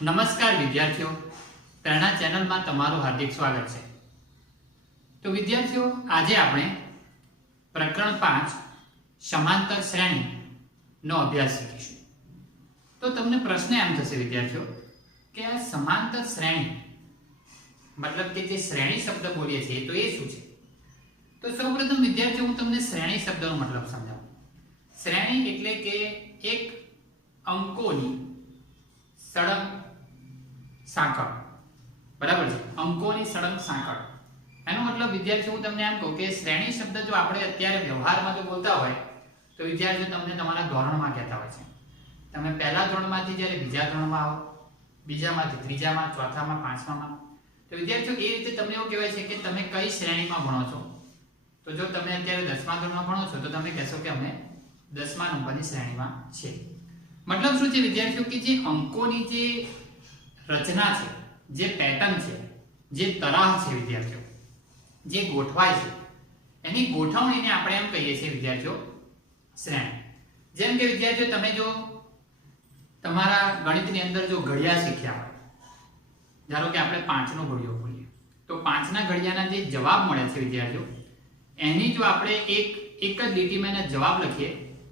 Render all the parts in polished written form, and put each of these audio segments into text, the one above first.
નમસ્કાર વિદ્યાર્થીઓ, પ્રેરણા ચેનલમાં તમારું હાર્દિક સ્વાગત છે। તો વિદ્યાર્થીઓ, આજે આપણે પ્રકરણ 5 સમાંતર શ્રેણીનો અભ્યાસ શીખીશું। તો તમને પ્રશ્ન એમ થશે વિદ્યાર્થીઓ કે આ સમાંતર શ્રેણી મતલબ કે જે શ્રેણી શબ્દ બોલીએ છીએ તો એ શું છે? તો સૌપ્રથમ વિદ્યાર્થીઓ હું તમને શ્રેણી શબ્દનો મતલબ સમજાવું। શ્રેણી એટલે કે એક અંકોની સળંગ સાંકળ, બરાબર છે? અંકોની સળંગ સાંકળ એનો મતલબ વિદ્યાર્થીઓ હું તમને એમ કહું કે શ્રેણી શબ્દ જો આપણે અત્યારે વ્યવહારમાં જો બોલતા હોય તો વિદ્યાર્થીઓ તમને તમારા ધોરણમાં કહેતા હોય છે। તમે પહેલા ધોરણમાંથી જ્યારે બીજા ધોરણમાં આવો, બીજામાંથી ત્રીજામાં, ચોથામાં, પાંચમામાં, તો વિદ્યાર્થીઓ એ રીતે તમને એવું કહેવાય છે કે તમે કઈ શ્રેણીમાં ભણો છો। તો જો તમે અત્યારે 10મા ધોરણમાં ભણો છો તો તમે કહેશો કે અમે 10મા નંબરની શ્રેણીમાં છે। મતલબ શું છે વિદ્યાર્થીઓ કે જે અંકોની જે રચના છે, જે પેટર્ન છે, જે તરાહ છે વિદ્યાર્થીઓ, જે ગોઠવાય છે, એની ગોઠવણીને આપણે એમ કહીએ છીએ વિદ્યાર્થીઓ શ્રેણી। જેમ કે વિદ્યાર્થીઓ તમે જો તમારા ગણિતની અંદર જો ઘડિયા શીખ્યા હોય, ધારો કે આપણે 5 નો ઘડિયો બોલીએ તો 5 ના ઘડિયાના જે જવાબ મળે છે વિદ્યાર્થીઓ એની જો આપણે એક જ લીટીમાં એના જવાબ લખીએ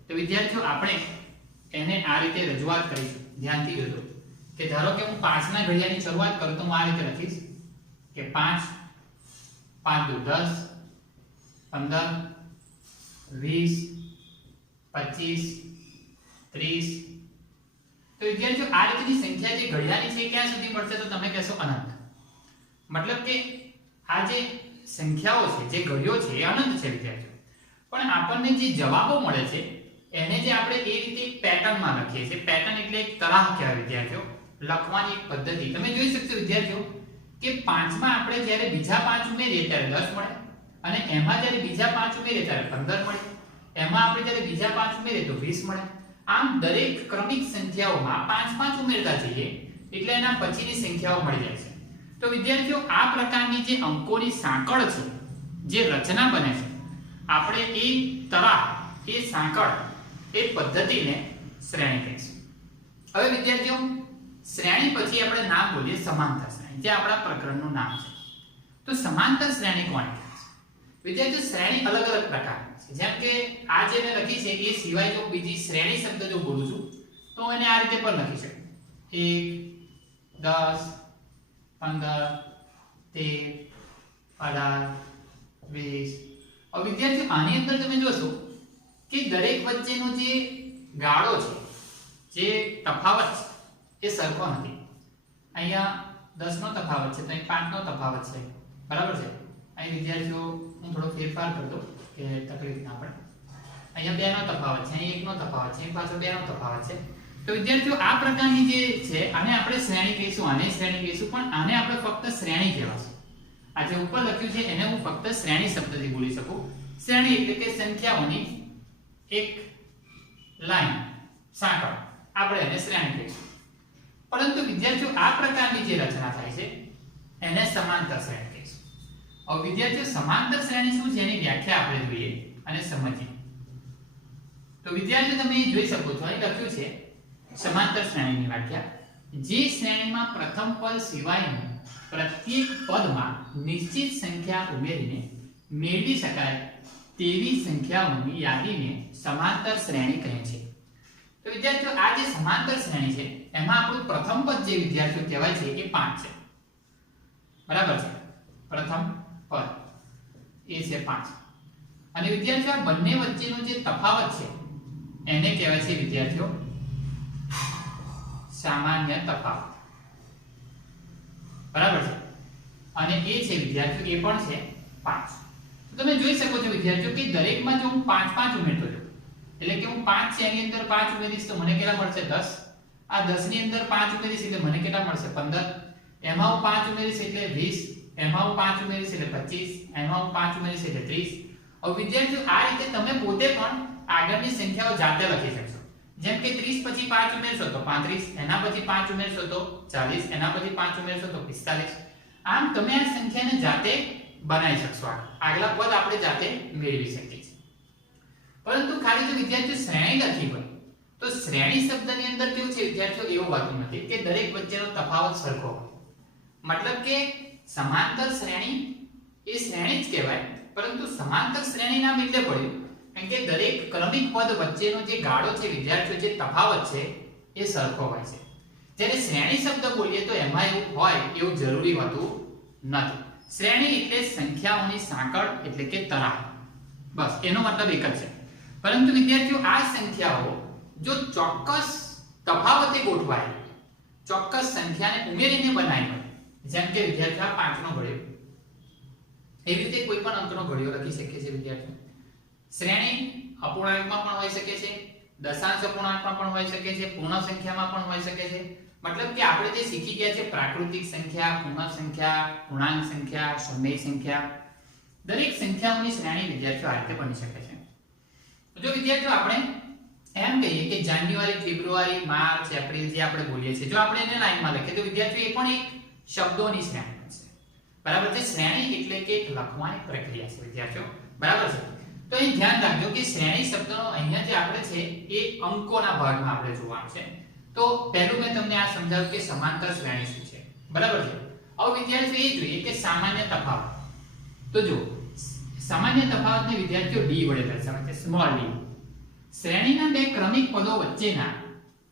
તો વિદ્યાર્થીઓ આપણે એને આ રીતે રજૂઆત કરીશું। ધ્યાનથી જોજો કે ધારો કે હું 5 ના ઘડિયાની શરૂઆત કરું તો હું આ રીતે લખીશ કે 5 5 દુ 10 15 20 25 30। તો વિદ્યાર્થીઓ આ રીતની સંખ્યા જે ઘડિયાની છે ક્યાં સુધી મળશે તો તમે કહેશો અનંત। મતલબ કે આ જે સંખ્યાઓ છે, જે ઘડિયો છે એ અનંત છે વિદ્યાર્થીઓ, પણ આપણને જે જવાબો મળે છે એને જે આપણે એ રીતે એક પેટર્નમાં લખીએ છીએ। પેટર્ન એટલે એક તરાહ કહેવાય વિદ્યાર્થીઓ, લખવાની એક પદ્ધતિ। તમે જોઈ શકશો વિદ્યાર્થીઓ કે 5 માં આપણે જ્યારે બીજા 5 ઉમેરીએ ત્યારે 10 મળે, અને એમાં જ્યારે બીજા 5 ઉમેરીએ ત્યારે 15 મળે, એમાં આપણે જ્યારે બીજા 5 ઉમેરીએ તો 20 મળે। આમ દરેક ક્રમિક સંખ્યાઓમાં 5 ઉમેરતા જઈએ એટલે એના પછીની સંખ્યાઓ મળી જાય છે। તો વિદ્યાર્થીઓ આ પ્રકારની જે અંકોની સાંકળ છે, જે રચના બને છે, આપણે એ તરાહ, એ સાંકળ, એ પદ્ધતિને શ્રેણી કહીશું। હવે વિદ્યાર્થીઓ શ્રેણી પછી આપણે નામ બોલીએ સમાંતર શ્રેણી, જે આપણા પ્રકરણનું નામ છે। તો સમાંતર શ્રેણી કોને કહે છે? વિદ્યાર્થીઓ શ્રેણી અલગ અલગ પ્રકારની છે। જેમ કે આ જે મેં લખી છે એ સિવાય જો બીજી શ્રેણી શબ્દ જો બોલું છું તો એને આ રીતે પણ લખી શકું 1 10 15 13 18 20। હવે વિદ્યાર્થીઓ આની અંદર તમે જોશો કે દરેક વચ્ચેનો જે ગાળો છે, જે તફાવત છે એ સરખો નથી। અહીંયા 10 નો તફાવત છે તો અહીં 5 નો તફાવત છે, બરાબર છે? અહીં વિદ્યાર્થીઓ હું થોડો ફેરફાર કરતો કે તકલીફ ના પડે। અહીંયા 2 નો તફાવત છે, અહીં 1 નો તફાવત છે, અહીં પાછો 2 નો તફાવત છે। તો વિદ્યાર્થીઓ આ પ્રકારની જે છે આને આપણે શ્રેણી કહીશું, આને શ્રેણી કહીશું, પણ આને આપણે ફક્ત શ્રેણી કહેવાશે। આ જે ઉપર લખ્યું છે એને હું ફક્ત શ્રેણી શબ્દથી બોલી શકું। શ્રેણી એટલે કે સંખ્યાઓની એક લાઈન, સાંકળ, આપણે એને શ્રેણી કહીશું। પરંતુ વિદ્યાર્થીઓ આ પ્રકારની જે રચના થાય છે એને સમાંતર શ્રેણી કહીશું। હવે વિદ્યાર્થીઓ સમાંતર શ્રેણી શું છે એની વ્યાખ્યા આપણે જોઈએ અને સમજીએ। તો વિદ્યાર્થીઓ તમે જોઈ શકો છો અહીં લખ્યું છે સમાંતર શ્રેણીની વ્યાખ્યા, જે શ્રેણીમાં પ્રથમ પદ સિવાયનું પ્રત્યેક પદમાં નિશ્ચિત સંખ્યા ઉમેરીને મેળવી શકાય તેવી સંખ્યાઓની યાદીને સમાંતર શ્રેણી કહે છે। તો વિદ્યાર્થીઓ આ જે સમાંતર શ્રેણી છે એમાં આપણું પ્રથમ પદ જે વિદ્યાર્થીઓ કહેવાય છે એ 5 છે, બરાબર છે? પ્રથમ પદ એ છે 5, અને વિદ્યાર્થીઓ આ બંને વચ્ચેનો જે તફાવત છે એને કહેવાય છે વિદ્યાર્થીઓ સામાન્ય તફાવત, બરાબર છે? અને એ છે વિદ્યાર્થીઓ એ પણ છે 5। તો તમે જોઈ શકો છો વિદ્યાર્થીઓ કે દરેકમાં જો હું 5 ઉમેરતો જાઉં એટલે કે હું 5 છે એની અંદર 5 ઉમેરીશ તો મને કેટલા મળશે? 10। આ 10 ની અંદર 5 ઉમેરીશ એટલે મને કેટલા મળશે? 15। એમાં હું 5 ઉમેરીશ એટલે 20, એમાં હું 5 ઉમેરીશ એટલે 25, એમાં હું 5 ઉમેરીશ એટલે 30। હવે વિદ્યાર્થીઓ આ રીતે તમે પોતે પણ આગળની સંખ્યાઓ જાતે લખી શકશો। જેમ કે 30 પછી 5 ઉમેરશો તો 35, એના પછી 5 ઉમેરશો તો 40, એના પછી 5 ઉમેરશો તો 45। આમ તમે આ સંખ્યાને જાતે બનાવી શકશો। આગલા પદ આપણે જાતે મેળવી શકીએ છીએ। પરંતુ ખાલી જો વિદ્યાર્થીઓ શ્રેણી લખી હોય તો તો શ્રેણી શબ્દની અંદર કેવું છે વિદ્યાર્થીઓ, એવું હોતું નથી કે દરેક વચ્ચેનો તફાવત સરખો હોય. મતલબ કે સમાંતર શ્રેણી એ શ્રેણી જ કહેવાય, પરંતુ સમાંતર શ્રેણી નામ એટલે પડ્યું કારણ કે દરેક ક્રમિક પદ વચ્ચેનો જે ગાળો છે વિદ્યાર્થીઓ, જે તફાવત છે એ સરખો હોય છે. જ્યારે શ્રેણી શબ્દ બોલીએ તો એમાં એવું હોય એવું જરૂરી હોતું નથી. શ્રેણી એટલે સંખ્યાઓની સાંકળ એટલે કે તરાહ, બસ એનો મતલબ એક જ છે. પરંતુ વિદ્યાર્થીઓ આ સંખ્યાઓ જો ચોક્કસ તફાવતે ગોઠવાય, ચોક્કસ સંખ્યાને ઉમેરીને બનાવી હોય, જેમ કે વિદ્યાર્થીઓ આ 5 નો ઘડિયો, એવી રીતે કોઈ પણ અંકનો ઘડિયો લખી શકીએ છીએ વિદ્યાર્થીઓ. શ્રેણી અપૂર્ણાંકમાં પણ હોઈ શકે છે, દશાંશ અપૂર્ણાંકમાં પણ હોઈ શકે છે, પૂર્ણ સંખ્યામાં પણ હોઈ શકે છે. મતલબ કે આપણે જે શીખી ગયા છે પ્રાકૃતિક સંખ્યા, પૂર્ણ સંખ્યા, પૂર્ણાંક સંખ્યા, સમય સંખ્યા, દરેક સંખ્યાઓની શ્રેણી વિદ્યાર્થીઓ આ રીતે બની શકે છે. જો વિદ્યાર્થીઓ આપણે એમ કહીએ કે જાન્યુઆરી, ફેબ્રુઆરી, માર્ચ, એપ્રિલ જે આપણે બોલીએ છીએ, જો આપણે એને લાઈનમાં લખીએ તો વિદ્યાર્થીઓ એ પણ એક શબ્દોની શ્રેણી બનશે. બરાબર છે. શ્રેણી એટલે કે એક લખવાની પ્રક્રિયા છે વિદ્યાર્થીઓ. બરાબર છે. તો અહીં ધ્યાન રાખજો કે શ્રેણી શબ્દનો અહીંયા જે આપણે છે એ અંકોના ભાગમાં આપણે જોવાનું છે. તો પહેલું મેં તમને આ સમજાવ્યું કે સમાંતર શ્રેણી શું છે. બરાબર છે. હવે વિદ્યાર્થીઓ એ જોઈએ કે સામાન્ય તફાવત. તો જો સામાન્ય તફાવતને વિદ્યાર્થીઓ d વડે દર્શાવે છે, સ્મોલ d. શ્રેણીના બે ક્રમિક પદો વચ્ચેના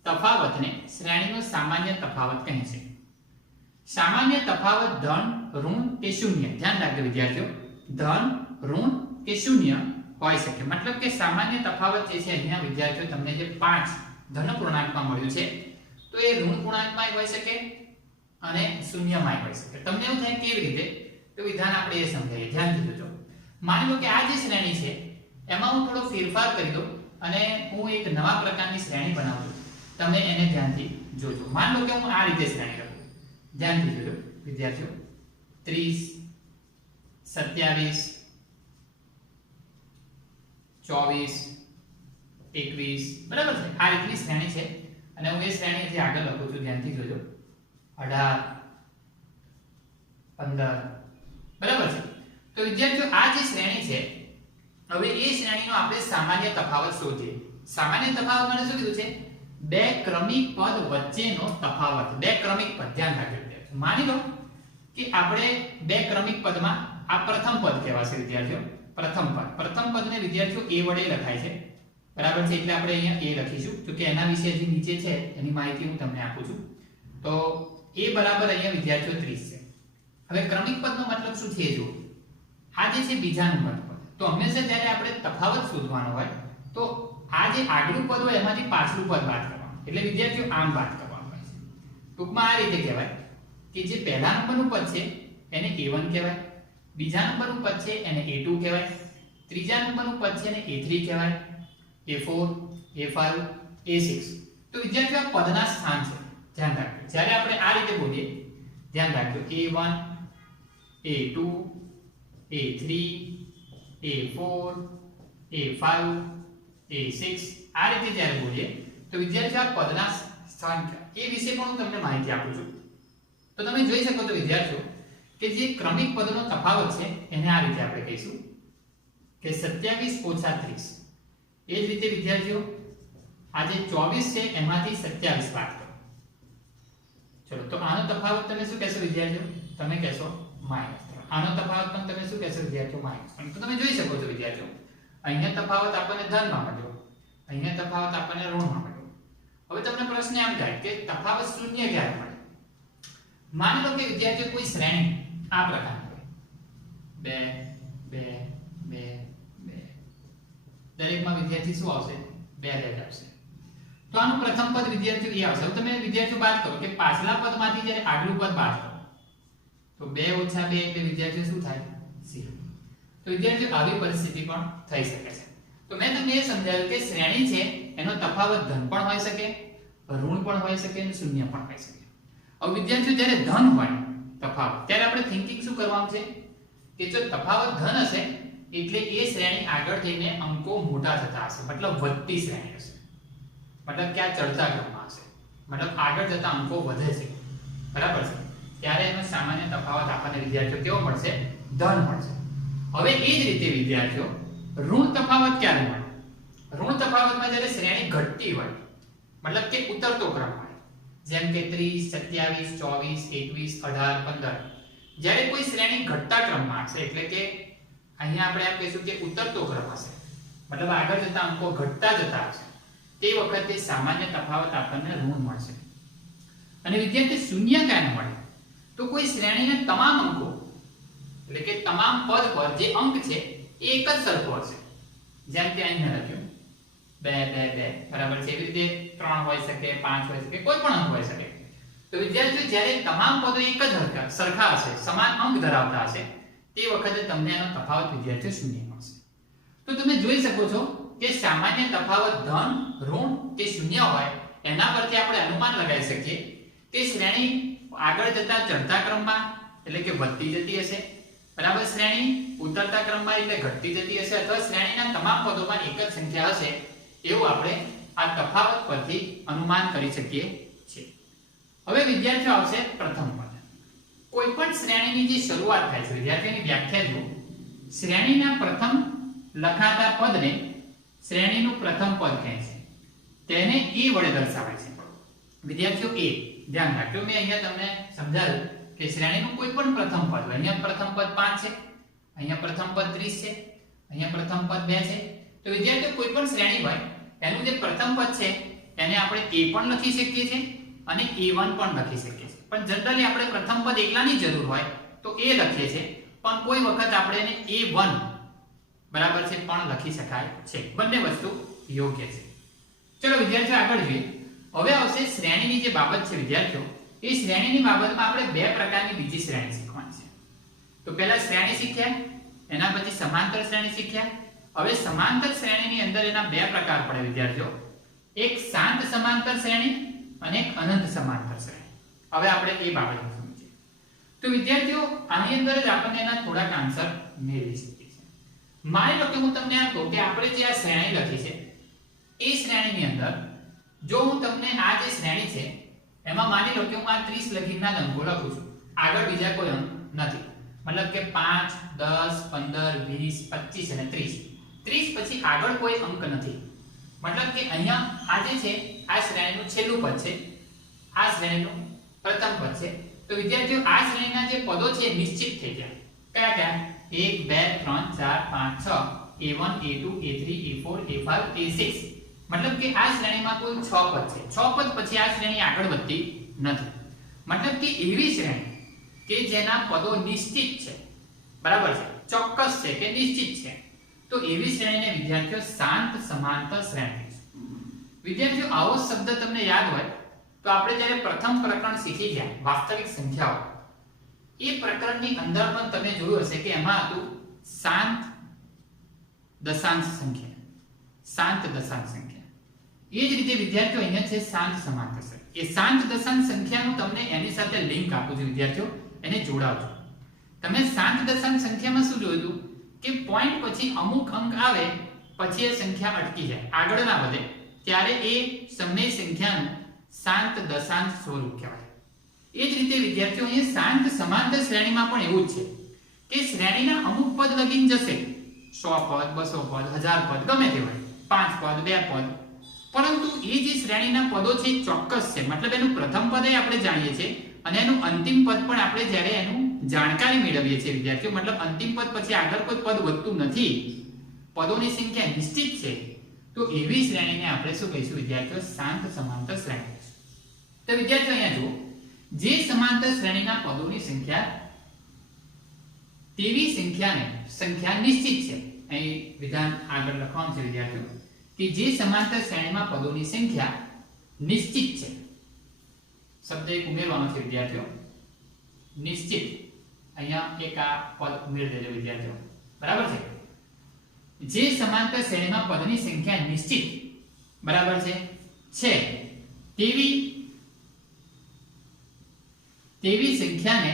તફાવતને શ્રેણીનો સામાન્ય તફાવત કહે છે. સામાન્ય તફાવત ધન, ઋણ કે શૂન્ય, ધ્યાન રાખજો વિદ્યાર્થીઓ, ધન, ઋણ કે શૂન્ય હોઈ શકે. મતલબ કે સામાન્ય તફાવત જે છે અહીંયા વિદ્યાર્થીઓ તમને જે 5 ધન પૂર્ણાંકમાં મળ્યું છે તો એ ઋણ પૂર્ણાંકમાં હોઈ શકે અને શૂન્યમાં હોઈ શકે. તમને એવું થાય કેવી રીતે, તો વિધાન આપણે એ સમજાવીએ, ધ્યાનથી જોજો. માની લો કે આ જે શ્રેણી છે એમાં હું થોડો ફેરફાર કરી દઉં અને હું એક નવા પ્રકારની શ્રેણી બનાવું છું. તમે એને ધ્યાનથી જોજો. માની લો કે હું આ રીતે શ્રેણી લખું, ધ્યાનથી જોજો વિદ્યાર્થીઓ, 30, 27, 24, 21, બરાબર છે. આ રીતની શ્રેણી છે અને હું એ શ્રેણીથી આગળ લખું છું, ધ્યાનથી જોજો, 18, 15, બરાબર છે. તો વિદ્યાર્થીઓ આ જે શ્રેણી છે, હવે એ શ્રેણીનો આપણે સામાન્ય તફાવત શોધીએ. સામાન્ય તફાવત મને શું કીધું છે? બે ક્રમિક પદ વચ્ચેનો તફાવત. બે ક્રમિક પદ, ધ્યાન રાખજો વિદ્યાર્થીઓ. માની લો કે આપણે બે ક્રમિક પદમાં આ પ્રથમ પદ કહેવાશે વિદ્યાર્થીઓ, પ્રથમ પદ. પ્રથમ પદને વિદ્યાર્થીઓ a વડે લખાય છે. બરાબર છે. એટલે આપણે અહીંયા a લખીશું, તો કે એના વિશે જે નીચે છે એની માહિતી હું તમને આપું છું. તો a બરાબર અહીંયા વિદ્યાર્થીઓ 30 છે. હવે ક્રમિક પદનો મતલબ શું છે જો આ જે છે બીજા નંબરનું પદ. તો હંમેશા જ્યારે આપણે તફાવત શોધવાનો હોય તો આ જે આગલું પદ હોય એમાંથી પાછલું પદ બાદ કરવાનું. એટલે વિદ્યાર્થીઓ આમ બાદ કરવાનું હોય છે. ટૂંકમાં આ રીતે કહેવાય કે જે પહેલા નંબરનું પદ છે એને a1 કહેવાય, બીજા નંબરનું પદ છે એને a2 કહેવાય, ત્રીજા નંબરનું પદ છે એને a3 કહેવાય, a4, a5, a6. તો વિદ્યાર્થીઓ આ પદના સ્થાન છે, ધ્યાન રાખજો. જ્યારે આપણે આ રીતે બોલીએ, ધ્યાન રાખજો, a1, a2, a3, a4, a5, a6, આ રીતે જ્યારે બોલીએ તો વિદ્યાર્થીઓ આ પદના સ્થાન એ વિશે પણ હું તમને માહિતી આપું છું. તો તમે જોઈ શકો છો વિદ્યાર્થીઓ કે જે ક્રમિક પદનો તફાવત છે એને આ રીતે આપણે કહીશું કે 27 ઓછા 30. એ જ રીતે વિદ્યાર્થીઓ આ જે 24 છે એમાંથી 27 બાદ કરો. ચલો, તો આનો તફાવત તમે શું કહેશો વિદ્યાર્થીઓ? તમે કહેશો માઈનસ. આનો તફાવત પણ તમે શું કહેશો વિદ્યાર્થીઓ? માઈનસ. તો તમે જોઈ શકો છો વિદ્યાર્થીઓ અહીંયા તફાવત આપણને ધનમાં મળ્યો, અહીંયા તફાવત આપણને ઋણમાં મળ્યો. હવે તમને પ્રશ્ન એમ થાય કે તફાવત શૂન્ય ક્યારે મળે? માની લો કે વિદ્યાર્થીઓ કોઈ શ્રેણી આ પ્રકારની હોય, 2, 2, 2, 2, દરેકમાં વિદ્યાર્થી શું આવશે? 2 જ આવશે. તો આનું પ્રથમ પદ વિદ્યાર્થીઓ એ આવશે. હવે તમે વિદ્યાર્થીઓ બાદ કરો કે પાછલા પદમાંથી જ્યારે આગલું પદ બાદ કરો તો 2 ઓછા 2 એટલે વિદ્યાર્થીઓ શું થાય? 0. તો વિદ્યાર્થીઓ આવી પરિસ્થિતિ પણ થઈ શકે છે. તો મેં તમને એ સમજાવ્યું કે શ્રેણી છે એનો તફાવત ધન પણ હોઈ શકે, ઋણ પણ હોઈ શકે અને શૂન્ય પણ હોઈ શકે. હવે વિદ્યાર્થીઓ જ્યારે ધન હોય તફાવત, ત્યારે આપણે થિંકિંગ શું કરવાનું છે કે જો તફાવત ધન હશે એટલે એ શ્રેણી આગળ થઈને અંકો મોટા થતા હશે, મતલબ વધતી શ્રેણી હશે, મતલબ કે આ ચડતા ક્રમમાં હશે, મતલબ આગળ જતા અંકો વધે છે. બરાબર છે. ત્યારે એનો સામાન્ય તફાવત આપણને વિદ્યાર્થીઓ કેવો મળશે? ધન મળશે. હવે એ જ રીતે વિદ્યાર્થીઓ ઋણ તફાવત ક્યારે મળે? ઋણ તફાવતમાં જ્યારે શ્રેણી ઘટતી હોય મતલબ કે ઉતરતો ક્રમ હોય, જેમ કે 30, 27, 24, 21, 18, 15. જ્યારે કોઈ શ્રેણી ઘટતા ક્રમમાં હશે, એટલે કે અહીંયા આપણે એમ કહીશું કે ઉતરતો ક્રમ હશે, મતલબ આગળ જતા અંકો ઘટતા જતા હશે, તે વખતે સામાન્ય તફાવત આપણને ઋણ મળશે. અને વિદ્યાર્થી શૂન્ય ક્યાં મળે? તો કોઈ શ્રેણીના તમામ અંકો, એટલે કે તમામ પદ પર જે અંક છે એ એક જ સરખો હશે. જેમ કે અહીંયા લખ્યું 2 2 2 બરાબર છે, એવી રીતે 3 હોઈ શકે, 5 હોઈ શકે, કોઈ પણ અંક હોઈ શકે. તો વિદ્યાર્થીઓ જ્યારે તમામ પદો એક જ સરખા હશે, સમાન અંક ધરાવતા હશે, તે વખતે તમને એનો તફાવત વિદ્યાર્થીઓ શૂન્ય મળશે. તો તમે જોઈ શકો છો કે સામાન્ય તફાવત ધન, ઋણ કે શૂન્ય હોય એના પરથી આપણે અનુમાન લગાવી શકીએ કે શ્રેણી આગળ જતા ચડતા ક્રમમાં એટલે કે વધતી જતી હશે, બરાબર, શ્રેણી ઉતરતા ક્રમમાં એટલે ઘટતી જતી હશે, અથવા શ્રેણીના તમામ પદોમાં એક જ સંખ્યા હશે, એવું આપણે આ તફાવત પરથી અનુમાન કરી શકીએ છીએ. હવે વિદ્યાર્થીઓ આવશે પ્રથમ પદ. કોઈ પણ શ્રેણીની જે શરૂઆત થાય છે, વિદ્યાર્થીઓની વ્યાખ્યા જુઓ. શ્રેણીના પ્રથમ લખાતા પદને શ્રેણીનું પ્રથમ પદ કહે છે. તેને એ વડે દર્શાવાય છે. વિદ્યાર્થીઓ એ ધ્યાન રાખજો, મેં અહીંયા તમને સમજાવ્યું કે શ્રેણીનું કોઈ પણ પ્રથમ પદ, અહીંયા પ્રથમ પદ 5 છે, અહીંયા પ્રથમ પદ 30 છે, અહીંયા પ્રથમ પદ 2 છે. તો વિદ્યાર્થીઓ કોઈ પણ શ્રેણી હોય એનું જે પ્રથમ પદ છે એને આપણે a પણ લખી શકીએ છીએ અને a1 પણ લખી શકીએ છીએ. પણ જનરલી આપણે પ્રથમ પદ એકલાની જરૂર હોય તો a લખીએ છીએ, પણ કોઈ વખત આપણે એને a1 બરાબર છે પણ લખી શકાય છે. બંને વસ્તુ યોગ્ય છે. ચલો વિદ્યાર્થીઓ આગળ જોઈએ. હવે આવશે શ્રેણીની જે બાબત છે વિદ્યાર્થીઓ, એ શ્રેણીની બાબતમાં આપણે બે પ્રકારની બીજી શ્રેણી શીખવાની છે. તો પહેલા શ્રેણી શીખ્યા, એના પછી સમાંતર શ્રેણી શીખ્યા. હવે સમાંતર શ્રેણીની અંદર એના બે પ્રકાર પડે વિદ્યાર્થીઓ, એક શાંત સમાંતર શ્રેણી અને એક અનંત સમાંતર શ્રેણી. હવે આપણે એ બાબત સમજીએ. તો વિદ્યાર્થીઓ આની અંદર જ આપણને એના થોડાક આન્સર મેળવી શકીએ છીએ. માની લો કે હું તમને આ કહું કે આપણે જે આ શ્રેણી લખી છે એ શ્રેણીની અંદર જો હું તમને આ જે શ્રેણી છે એમાં માની લો કે હું આ 30 લખીના જ અંકો લખું છું, આગળ બીજા કોઈ અંક નથી, મતલબ કે 5, 10, 15, 20, 25 અને 30. 30 પછી આગળ કોઈ અંક નથી, મતલબ કે અહીંયા આ જે છે આ શ્રેણીનું છેલ્લું પદ છે, આ શ્રેણીનું પ્રથમ પદ છે. તો વિદ્યાર્થીઓ આ શ્રેણીના જે પદો છે નિશ્ચિત થઈ ગયા. કયા કયા? 1 2 3 4 5 6 a1 a2 a3 a4 a5 a6. મતલબ કે આ શ્રેણીમાં કુલ 6 પદ છે. 6 પદ પછી આ શ્રેણી આગળ વધતી નથી. મતલબ કે એવી શ્રેણી કે જેના પદો નિશ્ચિત છે, બરાબર છે, ચોક્કસ છે કે નિશ્ચિત છે, તો એવી શ્રેણીને વિદ્યાર્થીઓ શાંત સમાંતર શ્રેણી છે. વિદ્યાર્થીઓ આવો શબ્દ તમને યાદ હોય તો આપણે જ્યારે પ્રથમ પ્રકરણ શીખી ગયા વાસ્તવિક સંખ્યાઓ, એ પ્રકરણની અંદર પણ તમે જોયું હશે કે એમાં હતું શાંત દશાંશ સંખ્યા, શાંત દશાંશ સંખ્યા. એ જ રીતે વિદ્યાર્થીઓ અહીંયા છે શાંત સમાંતર શ્રેણી. એ શાંત દશાંશ સંખ્યાનું તમને એની સાથે લિંક આપું છું વિદ્યાર્થીઓ, એને જોડાવજો. તમે શાંત દશાંશ સંખ્યામાં શું જોયું હતું કે પોઈન્ટ પછી અમુક અંક આવે પછી એ સંખ્યા અટકી જાય, આગળ ના વધે, ત્યારે એ સમય સંખ્યાનું શાંત દશાંશ સ્વરૂપ કહેવાય. એ જ રીતે વિદ્યાર્થીઓ અહીંયા શાંત સમાંતર શ્રેણીમાં પણ એવું જ છે કે શ્રેણીના અમુક પદ લગીન જશે, 100 પદ, 200 પદ, 1000 પદ, ગમે તે હોય, 5 પદ, 2 પદ, પરંતુ એ જે શ્રેણીના પદો છે ચોક્કસ છે. મતલબ એનું પ્રથમ પદ આપણે જાણીએ છીએ અને એનું અંતિમ પદ પણ આપણે જ્યારે એનું જાણકારી મેળવીએ છીએ વિદ્યાર્થીઓ, મતલબ અંતિમ પદ પછી આગળ કોઈ પદ વધતું નથી, પદોની સંખ્યા નિશ્ચિત છે, તો એવી શ્રેણીને આપણે શું કહીશું વિદ્યાર્થીઓ? શાંત સમાંતર શ્રેણી. તો વિદ્યાર્થીઓ અહીંયા જુઓ, જે સમાંતર શ્રેણીના પદોની સંખ્યા તેવી સંખ્યા નિશ્ચિત છે. અહીં વિધાન આગળ લખવાનું છે વિદ્યાર્થીઓ કે જે સમાંતર શ્રેણીમાં પદોની સંખ્યા નિશ્ચિત છે. શબ્દ એક ઉમેરવાનો છે વિદ્યાર્થીઓ, નિશ્ચિત. અહીંયા એક આ પદ ઉમેરી દેજો વિદ્યાર્થીઓ, બરાબર છે. જે સમાંતર શ્રેણીમાં પદની સંખ્યા નિશ્ચિત, બરાબર છે, તેવી સંખ્યાને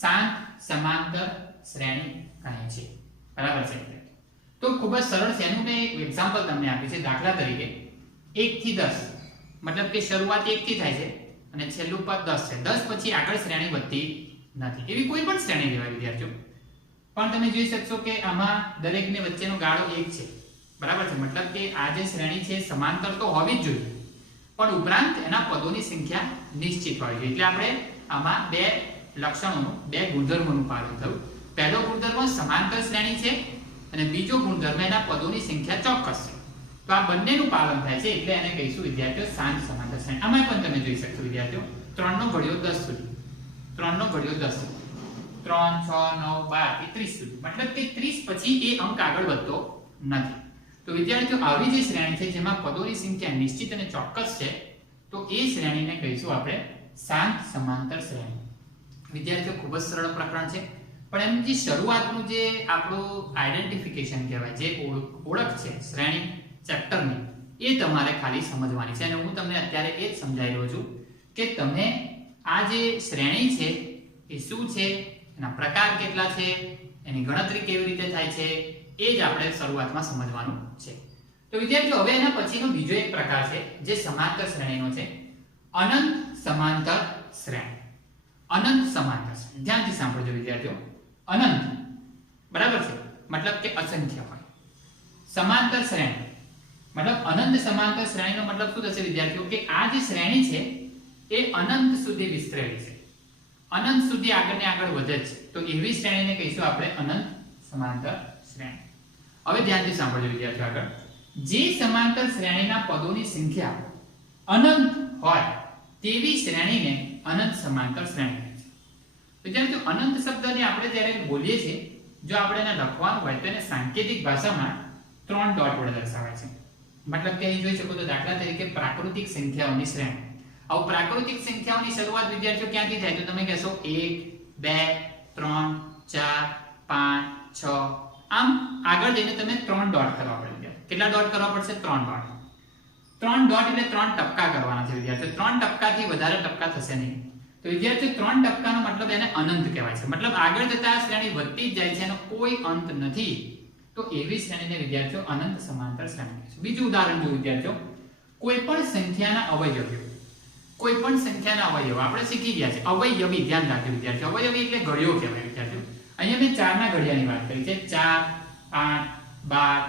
શાંત સમાંતર શ્રેણી કહે છે, બરાબર છે. તો ખૂબ જ સરળ છે. એનું મેં એક એક્ઝામ્પલ તમને આપ્યું છે. દાખલા તરીકે 1 થી 10, મતલબ કે શરૂઆત 1 થી થાય છે અને છેલ્લું પદ 10 છે. 10 પછી આગળ શ્રેણી વધતી નથી. એવી કોઈ પણ શ્રેણી લેવાય વિદ્યાર્થીઓ, પણ તમે જોઈ શકશો કે આમાં દરેકને વચ્ચેનો ગાળો 1 છે, બરાબર છે. મતલબ કે આ જે શ્રેણી છે સમાંતર તો હોવી જ જોઈએ, પણ ઉપરાંત એના પદોની સંખ્યા નિશ્ચિત હોવી જોઈએ. એટલે આપણે આમાં બે લક્ષણોનું, બે ગુણધર્મોનું પાલન થયું. પહેલો ગુણધર્મ સમાંતર શ્રેણી છે અને બીજો ગુણધર્મ એના પદોની સંખ્યા ચોક્કસ છે. તો આ બંનેનું પાલન થાય છે એટલે એને કહીશું વિદ્યાર્થીઓ શાંત સમાંતર શ્રેણી. આમાં પણ તમે જોઈ શકશો વિદ્યાર્થીઓ 3 નો ઘડિયો 10 સુધી, 3 નો ઘડિયો 10 સુધી, 3 6 9 12 થી 30 સુધી, મતલબ કે 30 પછી એ અંક આગળ વધતો નથી. તો વિદ્યાર્થીઓ આવી જે શ્રેણી છે જેમાં પદોની સંખ્યા નિશ્ચિત અને ચોક્કસ છે, તો એ શ્રેણીને કહીશું આપણે શાંત સમાંતર શ્રેણી. વિદ્યાર્થીઓ ખૂબ જ સરળ પ્રકરણ છે, પણ એમ જે શરૂઆતનું જે આપણું આઈડેન્ટિફિકેશન કહેવાય, જે ઓળખ છે શ્રેણી ચેપ્ટરની, એ તમારે ખાલી સમજવાની છે. અને હું તમને અત્યારે એ જ સમજાવી રહ્યો છું કે તમે આ જે શ્રેણી છે એ શું છે, એના પ્રકાર કેટલા છે, એની ગણતરી કેવી રીતે થાય છે, એ જ આપણે શરૂઆતમાં સમજવાનું છે. તો વિદ્યાર્થીઓ હવે એના પછીનો બીજો એક પ્રકાર છે જે સમાંતર શ્રેણીનો છે, અનંત સમાંતર શ્રેણી. અનંત સમાંતર શ્રેણી, ધ્યાનથી સાંભળજો વિદ્યાર્થીઓ. અનંત બરાબર છે, મતલબ કે અસંખ્ય હોય. સમાંતર શ્રેણી મતલબ અનંત સમાંતર શ્રેણીનો મતલબ શું થશે વિદ્યાર્થીઓ, કે આ જે શ્રેણી છે એ અનંત સુધી વિસ્તરેલી છે, અનંત સુધી આગળ ને આગળ વધે છે. તો એવી શ્રેણીને કહીશું આપણે અનંત સમાંતર શ્રેણી. હવે ધ્યાનથી સાંભળજો વિદ્યાર્થીઓ આગળ. જે સમાંતર શ્રેણીના પદોની સંખ્યા અનંત હોય તેવી શ્રેણીને અનંત સમાંતર શ્રેણી કહે છે. વિદ્યાર્થીઓ અનંત શબ્દને આપણે જ્યારે બોલીએ છીએ, જો આપણે એને લખવાનું હોય તો એને સાંકેતિક ભાષામાં 3 ડોટ વડે દર્શાવાય છે. મતલબ કે અહીં જોઈ શકો તો દાખલા તરીકે પ્રાકૃતિક સંખ્યાઓની શ્રેણી. આવું પ્રાકૃતિક સંખ્યાઓની શરૂઆત વિદ્યાર્થીઓ ક્યાંથી થાય, તો તમે કહેશો 1 2 3 4 5 6, આમ આગળ જઈને તમે 3 ડોટ કરવા પડશે. કેટલા ડોટ કરવા પડશે? 3 ડોટ. 3 ડોટ એટલે 3 ટપકા કરવાના છે વિદ્યાર્થીઓ. 3 ટપકાથી વધારે ટપકા થશે નહીં. તો વિદ્યાર્થીઓ 3 ટપકાનો મતલબ એને અનંત કહેવાય છે. મતલબ આગળ જતા આ શ્રેણી વધતી જ જાય છે, એનો કોઈ અંત નથી. તો એવી શ્રેણીને વિદ્યાર્થીઓ અનંત સમાંતર શ્રેણી કહે છે. બીજું ઉદાહરણ જો વિદ્યાર્થીઓ, કોઈ પણ સંખ્યાના અવયવો, કોઈ પણ સંખ્યાના અવયવો આપણે શીખી ગયા છે. અવયવી, ધ્યાન રાખજો વિદ્યાર્થીઓ. અવયવી એટલે ઘડિયો કહેવાય વિદ્યાર્થીઓ. અહીંયા મેં 4 ના ઘડિયાની વાત કરી છે, 4 8 12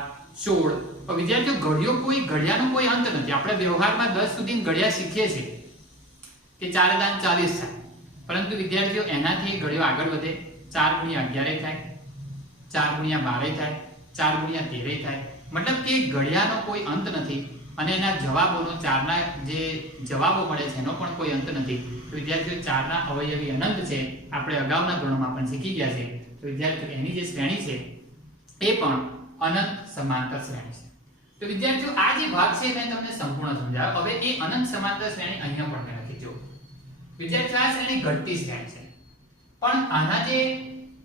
16. તો વિદ્યાર્થીઓ ઘડિયો, કોઈ ઘડિયાનો કોઈ અંત નથી. આપણે વ્યવહારમાં 10 સુધી ઘડિયા શીખીએ છીએ કે 4 દાન 40 થાય, પરંતુ વિદ્યાર્થીઓ એનાથી ઘડિયો આગળ વધે. 4 × 11 થાય, 4 × 12 થાય, 4 × 13 થાય. મતલબ કે ઘડિયાનો કોઈ અંત નથી અને એના જવાબોનો, 4 ના જે જવાબો મળે છે એનો પણ કોઈ અંત નથી. તો વિદ્યાર્થીઓ 4 ના અવયવી અનંત છે, આપણે અગાઉના ધોરણમાં પણ શીખી ગયા છે. તો વિદ્યાર્થીઓ એની જે શ્રેણી છે એ પણ અનંત સમાંતર શ્રેણી છે. તો વિદ્યાર્થીઓ આ જે ભાગ છે મેં તમને સંપૂર્ણ સમજાવ્યો. હવે એ અનંત સમાંતર શ્રેણી અહીંયા પણ મેં લખી જો. વિદ્યાર્થીઓ આ શ્રેણી ઘટતી શ્રેણી છે, પણ આના જે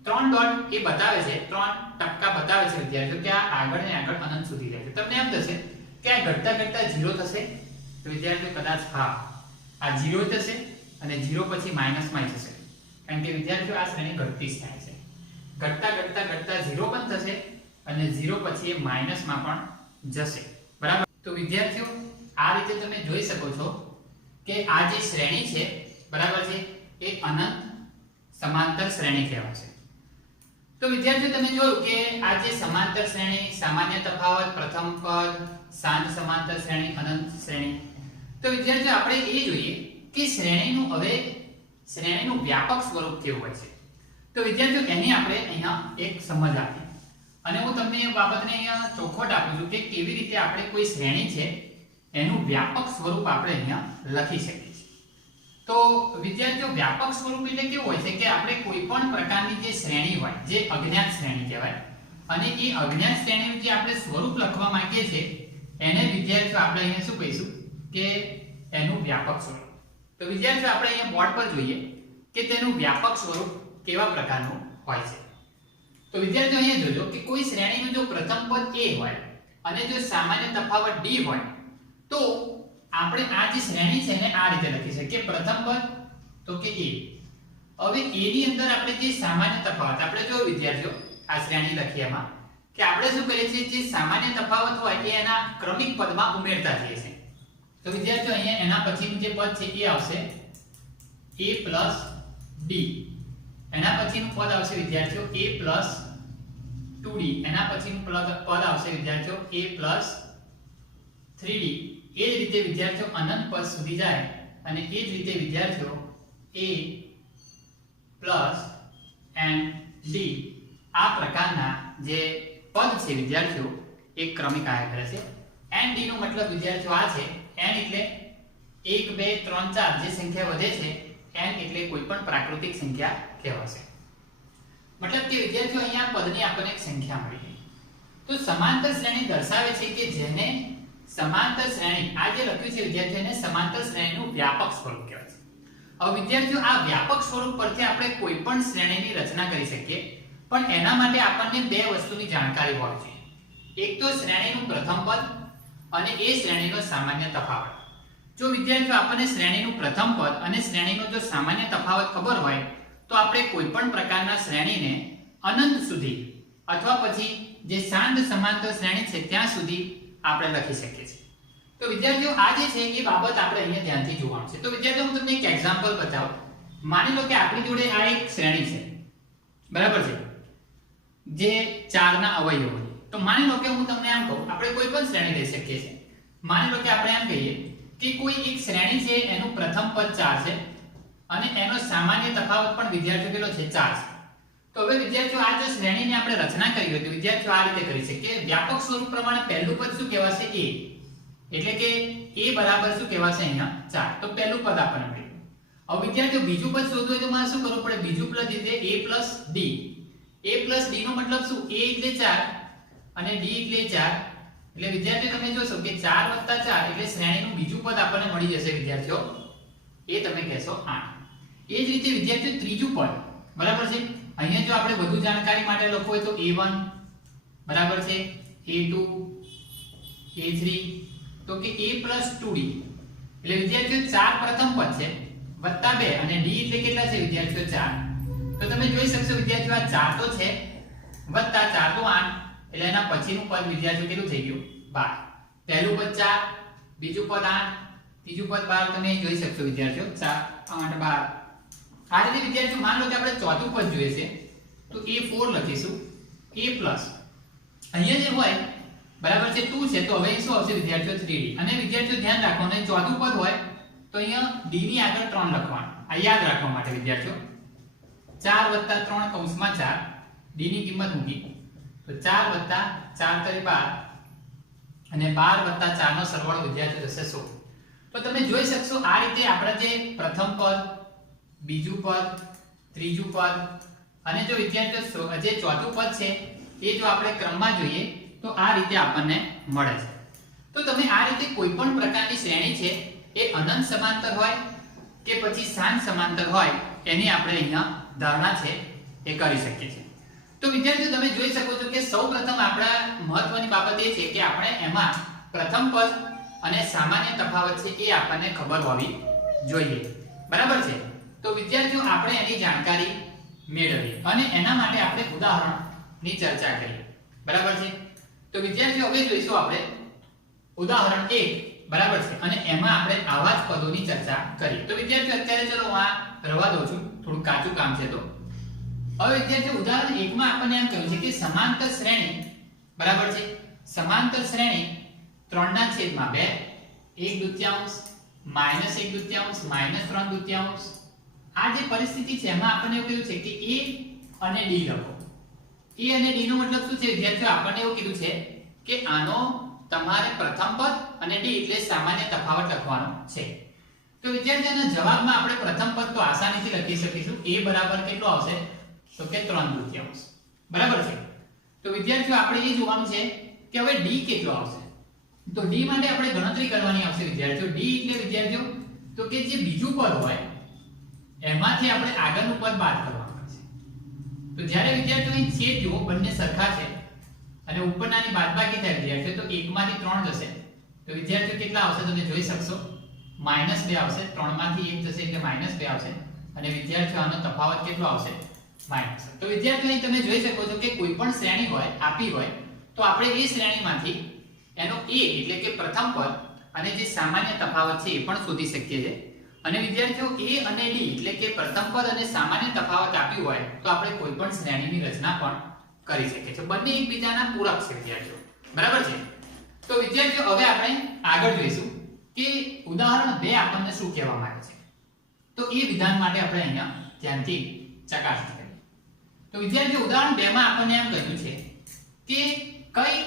3 ડોટ એ બતાવે છે, 3 ટપકા બતાવે છે વિદ્યાર્થીઓ કે આ આગળ ને આગળ અનંત સુધી જાય છે. તમને એમ થશે કે આ ઘટતા ઘટતા 0 થશે. તો વિદ્યાર્થીઓ કદાચ હા, આ 0 થશે અને 0 પછી માઈનસમાં જશે, કારણ કે વિદ્યાર્થીઓ આ શ્રેણી ઘટતી શ્રેણી છે. ઘટતા ઘટતા ઘટતા 0 પણ થશે અને 0 પછી એ માઈનસમાં પણ જશે. બરાબર. તો વિદ્યાર્થીઓ આ રીતે તમે જોઈ શકો છો કે આ જે શ્રેણી છે, બરાબર છે, એ અનંત સમાંતર શ્રેણી કહેવાય છે. તો વિદ્યાર્થીઓ તમે જોયું કે આ જે સમાંતર શ્રેણી, સામાન્ય તફાવત, પ્રથમ પદ, શાંત સમાંતર શ્રેણી, અનંત શ્રેણી. તો વિદ્યાર્થીઓ આપણે એ જોઈએ કે શ્રેણીનું વ્યાપક સ્વરૂપ કેવું હોય છે. તો વિદ્યાર્થીઓ એની આપણે અહીંયા એક સમજ આપી અને હું તમને એ બાબતને અહીંયા ચોખવટ આપું છું કે કેવી રીતે આપણે કોઈ શ્રેણી છે એનું વ્યાપક સ્વરૂપ આપણે અહીંયા લખી શકીએ છીએ. તો વિદ્યાર્થીઓ વ્યાપક સ્વરૂપ એટલે કેવું હોય છે કે આપણે કોઈ પણ પ્રકારની જે શ્રેણી હોય, જે અજ્ઞાત શ્રેણી કહેવાય, અને એ અજ્ઞાત શ્રેણીનું જે આપણે સ્વરૂપ લખવા માંગીએ છીએ એને વિદ્યાર્થીઓ આપણે અહીંયા શું કહીશું કે એનું વ્યાપક સ્વરૂપ. તો વિદ્યાર્થીઓ આપણે અહીંયા બોર્ડ પર જોઈએ કે તેનું વ્યાપક સ્વરૂપ કેવા પ્રકારનું હોય છે. તો વિદ્યાર્થીઓ અહીંયા જોજો કે કોઈ શ્રેણીનું જો પ્રથમ પદ a હોય અને જો સામાન્ય તફાવત d હોય, તો આપણે આ જે શ્રેણી છે એને આ રીતે લખી શકીએ. પ્રથમ પદ તો કે a. હવે a ની અંદર આપણે જે સામાન્ય તફાવત, આપણે જો વિદ્યાર્થીઓ આ શ્રેણી લખીએ એમાં કે આપણે શું કરીએ છીએ, જે સામાન્ય તફાવત હોય એ એના ક્રમિક પદમાં ઉમેરતા જઈએ છીએ. તો વિદ્યાર્થીઓ અહીંયા એના પછીનું જે પદ છે એ આવશે a + d. એના પછીનું પદ આવશે વિદ્યાર્થીઓ a + 2d. એના પછીનું પદ આવશે વિદ્યાર્થીઓ a + 3D એ જ રીતે વિદ્યાર્થીઓ અનંત પદ સુધી જાય અને એ જ રીતે વિદ્યાર્થીઓ a પ્લસ n d આ પ્રકારના જે પદ છે વિદ્યાર્થીઓ એક ક્રમિક આયા કરે છે. n d નો મતલબ વિદ્યાર્થીઓ આ છે, n એટલે 1 2 3 4 જે સંખ્યા વધે છે n એટલે કોઈ પણ પ્રાકૃતિક સંખ્યા કહેવાશે. મતલબ કે વિદ્યાર્થીઓ અહીંયા પદની આપણને એક સંખ્યા મળી. તો સમાંતર શ્રેણી દર્શાવે છે કે જેને સમાંતર શ્રેણી આ જે લખ્યું છે વિદ્યાર્થીઓને સમાંતર શ્રેણીનું વ્યાપક સ્વરૂપ કહેવાય છે. હવે વિદ્યાર્થીઓ આ વ્યાપક સ્વરૂપ પરથી આપણે કોઈ પણ શ્રેણીની રચના કરી શકીએ, પણ એના માટે આપણને બે વસ્તુની જાણકારી હોવી જોઈએ. એક તો શ્રેણીનું પ્રથમ પદ અને એ શ્રેણીનો સામાન્ય તફાવત. જો વિદ્યાર્થીઓ આપણને શ્રેણીનું પ્રથમ પદ અને શ્રેણીનો જો સામાન્ય તફાવત ખબર હોય તો આપણે કોઈ પણ પ્રકારના શ્રેણીને અનંત સુધી અથવા પછી જે શાંત સમાંતર શ્રેણી છે ત્યાં સુધી આપણે લખી શકીએ છીએ. તો વિદ્યાર્થીઓ આ જે છે એ બાબત આપણે અહીંયા ધ્યાનથી જોવાનું છે. તો વિદ્યાર્થીઓ હું તમને એક એક્ઝામ્પલ બતાવું. માની લો કે આપણી જોડે આ એક શ્રેણી છે, બરાબર છે, જે 4 ના અવયવો. તો માની લો કે હું તમને આમ કહું, આપણે કોઈ પણ શ્રેણી લઈ શકીએ છીએ. માની લો કે આપણે એમ કહીએ કે કોઈ એક શ્રેણી છે એનું પ્રથમ પદ 4 છે અને એનો સામાન્ય તફાવત પણ વિદ્યાર્થીઓ કેટલો છે 4 છે. તો હવે વિદ્યાર્થીઓ આ જો શ્રેણીની આપણે રચના કરી હોય તો વિદ્યાર્થીઓ આ રીતે કરી શકીએ. વ્યાપક સ્વરૂપ પ્રમાણે પહેલું પદ શું કહેવાશે? a. એટલે કે a બરાબર શું કહેવાશે અહીંયા 4. તો પહેલું પદ આપણને મળ્યું. હવે વિદ્યાર્થીઓ બીજું પદ શોધવું હોય તો મારે શું કરવું પડે? બીજું પદ એટલે a + d. a + d નો મતલબ શું? a એટલે 4 અને d એટલે 4. એટલે વિદ્યાર્થીઓ તમે જોશો કે 4 + 4 એટલે શ્રેણીનું બીજું પદ આપણને મળી જશે વિદ્યાર્થીઓ. એ તમે કહેશો 8. એ જ રીતે વિદ્યાર્થીઓ ત્રીજું પદ, બરાબર છે. અહીંયા જો આપણે વધુ જાણકારી માટે લખવું હોય તો a1 બરાબર છે, a2 a3 તો કે a + 2d. એટલે વિદ્યાર્થીઓ 4 પ્રથમ પદ છે વત્તા 2 અને d એટલે કેટલા છે વિદ્યાર્થીઓ 4. તો તમે જોઈ શકશો વિદ્યાર્થીઓ આ 4 તો છે વત્તા 4 તો 8 એટલે એના પછીનું પદ વિદ્યાર્થીઓ કેટલું થઈ ગયું? 12. પહેલું પદ 4, બીજું પદ 8, ત્રીજું પદ 12. તમે જોઈ શકશો વિદ્યાર્થીઓ 4 8 12. આ રીતે વિદ્યાર્થીઓ માન લો કે આપણે ચોથું પદ જોઈએ છે તો a4 લખીશું, a+ અહીંયા જે હોય બરાબર છે 2 છે તો હવે શું આવશે વિદ્યાર્થીઓ 3d. અને વિદ્યાર્થીઓ ધ્યાન રાખવાનું ચોથું પદ હોય તો અહીંયા d ની આગળ 3 લખવાનું. આ યાદ રાખવા માટે વિદ્યાર્થીઓ 4 + 3 કૌંસમાં 4 d ની કિંમત મૂકી તો 4 + 4 * 12 અને 12 + 4 નો સરવાળો વિદ્યાર્થીઓ થશે 16. તો તમે જોઈ શકશો આ રીતે આપણા જે પ્રથમ પદ, બીજું પદ, ત્રીજું પદ અને જો વિદ્યાર્થીઓ જે ચોથું પદ છે એ જો આપણે ક્રમમાં જોઈએ તો આ રીતે આપણને મળે છે. તો તમે આ રીતે કોઈ પણ પ્રકારની શ્રેણી છે એ અનંત સમાંતર હોય કે પછી શાંત સમાંતર હોય એની આપણે અહીંયા ધારણા છે એ કરી શકીએ છીએ. તો વિદ્યાર્થીઓ તમે જોઈ શકો છો કે સૌપ્રથમ આપણા મહત્વની બાબત એ છે કે આપણે એમાં પ્રથમ પદ અને સામાન્ય તફાવત છે એ આપણને ખબર હોવી જોઈએ, બરાબર છે. તો વિદ્યાર્થીઓ આપણે એની જાણકારી મેળવી અને એના માટે આપણે ઉદાહરણની ચર્ચા કરી, બરાબર છે. તો વિદ્યાર્થીઓ હવે જોઈશું આપણે ઉદાહરણ 1, બરાબર છે, અને એમાં આપણે આવા જ પદોની ચર્ચા કરી. તો વિદ્યાર્થીઓ અત્યારે ચલો હું આ રવા દઉં છું, થોડું કાચું કામ છે. તો હવે વિદ્યાર્થીઓ ઉદાહરણ 1 માં આપણને એમ કહ્યું છે કે સમાંતર શ્રેણી, બરાબર છે, સમાંતર શ્રેણી 3/2 1/2 -1/2 -3/2. આ જે પરિસ્થિતિ છે એમાં આપણને એવું કીધું છે કે a અને d લખો. a અને d નો મતલબ શું છે વિદ્યાર્થીઓ? આપણને એવું કીધું છે કે આનો તમારે પ્રથમ પદ અને d એટલે સામાન્ય તફાવત લખવાનો છે. તો વિદ્યાર્થીઓના જવાબમાં આપણે પ્રથમ પદ તો આસાનીથી લખી શકીશું. a બરાબર કેટલો આવશે? તો કે 3/2, બરાબર છે. તો વિદ્યાર્થીઓ આપણે એ જોવાનું છે કે હવે d કેટલો આવશે. તો d માટે આપણે ગણતરી કરવાની આવશે વિદ્યાર્થીઓ. d એટલે વિદ્યાર્થીઓ તો કે જે બીજું પદ હોય એમાંથી આપણે આગળનું પદ બાદ કરવાનું છે. તો જ્યારે વિદ્યાર્થીઓ અહીં છેદ જુઓ બંને સરખા છે અને ઉપરનાની બાદબાકી થાય વિદ્યાર્થીઓ તો 1 માંથી 3 જશે. તો વિદ્યાર્થીઓ કેટલા આવશે તમે જોઈ શકશો? -2 આવશે. 3 માંથી 1 જશે એટલે -2 આવશે અને વિદ્યાર્થીઓ આનો તફાવત કેટલો આવશે? માઈનસ. તો વિદ્યાર્થીઓ અહીં તમે જોઈ શકો છો કે કોઈ પણ શ્રેણી હોય આપી હોય તો આપણે એ શ્રેણીમાંથી એનો a એટલે કે પ્રથમ પદ અને જે સામાન્ય તફાવત છે એ પણ શોધી શકીએ છીએ. અને વિદ્યાર્થીઓ a અને d એટલે કે પ્રથમ પદ અને સામાન્ય તફાવત આપ્યું હોય તો આપણે કોઈ પણ શ્રેણીની રચના પણ કરી શકીએ છીએ. બંને એકબીજાના પૂરક છે વિદ્યાર્થીઓ, બરાબર છે. તો વિદ્યાર્થીઓ હવે આપણે આગળ જોઈશું કે ઉદાહરણ 2 આપણને શું કહેવા માંગે છે. તો એ વિધાન માટે આપણે અહીંયા ધ્યાનથી ચકાસણી કરીએ. તો વિદ્યાર્થીઓ ઉદાહરણ 2 માં આપણને એમ કહ્યું છે કે કઈ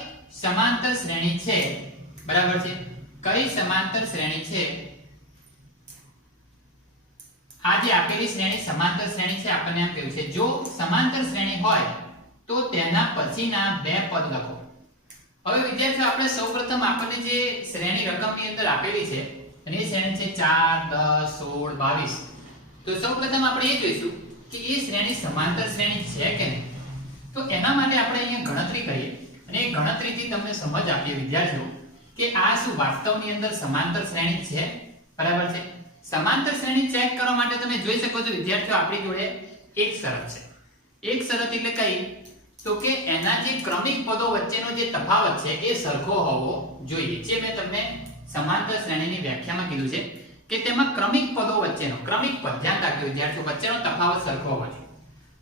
સમાંતર શ્રેણી છે, બરાબર છે, કઈ સમાંતર શ્રેણી છે, આ જે આપેલી શ્રેણી સમાંતર શ્રેણી છે આપણને એમ કહ્યું છે જો સમાંતર શ્રેણી હોય તો તેના પછીના બે પદ લખો. હવે વિદ્યાર્થીઓ આપણે સૌપ્રથમ આપણને જે શ્રેણી રકમની અંદર આપેલી છે અને એ શ્રેણી છે 4 10 16 22. તો સૌપ્રથમ આપણે એ જોઈશું કે એ શ્રેણી સમાંતર શ્રેણી છે કે નહીં. તો એના માટે આપણે અહીંયા ગણતરી કરીએ અને એ ગણતરીથી તમને સમજ આપીએ વિદ્યાર્થીઓ કે આ શું વાસ્તવની અંદર સમાંતર શ્રેણી છે, બરાબર છે. સમાંતર શ્રેણી ચેક કરવા માટે તમે જોઈ શકો છો વિદ્યાર્થીઓ આપણી જોડે એક શરત છે. એક શરત એટલે કઈ, તો કે એના જે ક્રમિક પદો વચ્ચેનો જે તફાવત છે એ સરખો હોવો જોઈએ. જે મેં તમને સમાંતર શ્રેણીની વ્યાખ્યામાં કીધું છે કે તેમાં ક્રમિક પદો વચ્ચેનો, ક્રમિક પદ ધ્યાન રાખજો વિદ્યાર્થીઓ, વચ્ચેનો તફાવત સરખો હોવો જોઈએ.